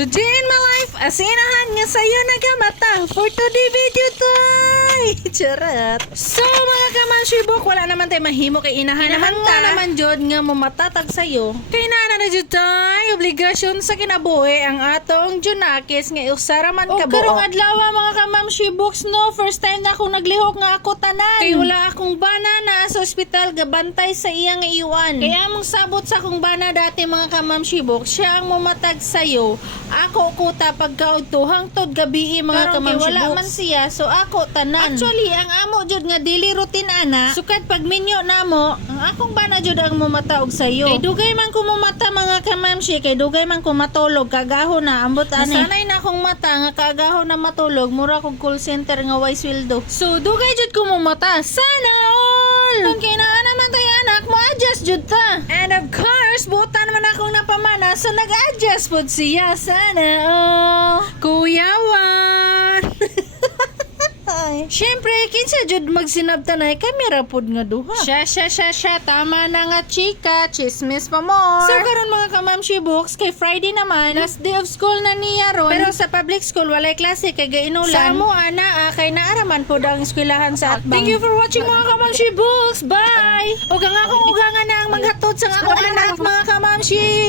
Today in my life, asinahan nga sa'yo nagamata for today video tay. Charot. So mga kamanshibok, wala naman tayo mahimo kay inahan naman jud nga mumatatag sa'yo. Kay na jud tay, obligasyon sa kinabuhi ang atong junakis nga usara man kabuo. O karong adlaw mga kamamshiboks no, first time na akong naglihok nga ako tanan. Kay wala akong bana na sa ospital gabantay sa iyang iwan. Kaya among sabot sa akong bana dati mga kamamshibok, siya ang mumatag sa'yo. Ako kuta pagkaudto hangtod gabi mga kamamshiboks. Wala man siya, so ako tanan. Actually, ang amo jud nga dili routine ana. Sukat pag minyo namo, ang akong bana jud ang mumata og sayo. Kay dugay man ko mumata mga kamamshi, kay dugay man ko matulog kagahon na ambot ani. Sanay na akong mata nga kagahon na matulog, mura kog call center nga way sweldo. So dugay jud ko mumata. Sana all. Kung kinaan naman tay anak mo adjust jud ta. And of course, buta naman akong napamana, so nag-adjust pud siya. Sana all. Kuyawan. Siyempre, kinsa jud magsinabtanay kamera pod nga duha. Siya, tama na nga chika, chismis pa more. So karon mga kamamshiboks, kay Friday naman, last day of school na niya ron. Pero sa public school, walay klase, kay gainulan. Sa amo, ana, kay naaraman po ang eskwelahan sa atbang. Thank you for watching mga kamamshiboks. Bye! Ugang akong ugangan na ang maghatod sa akong anak mga kamamshi.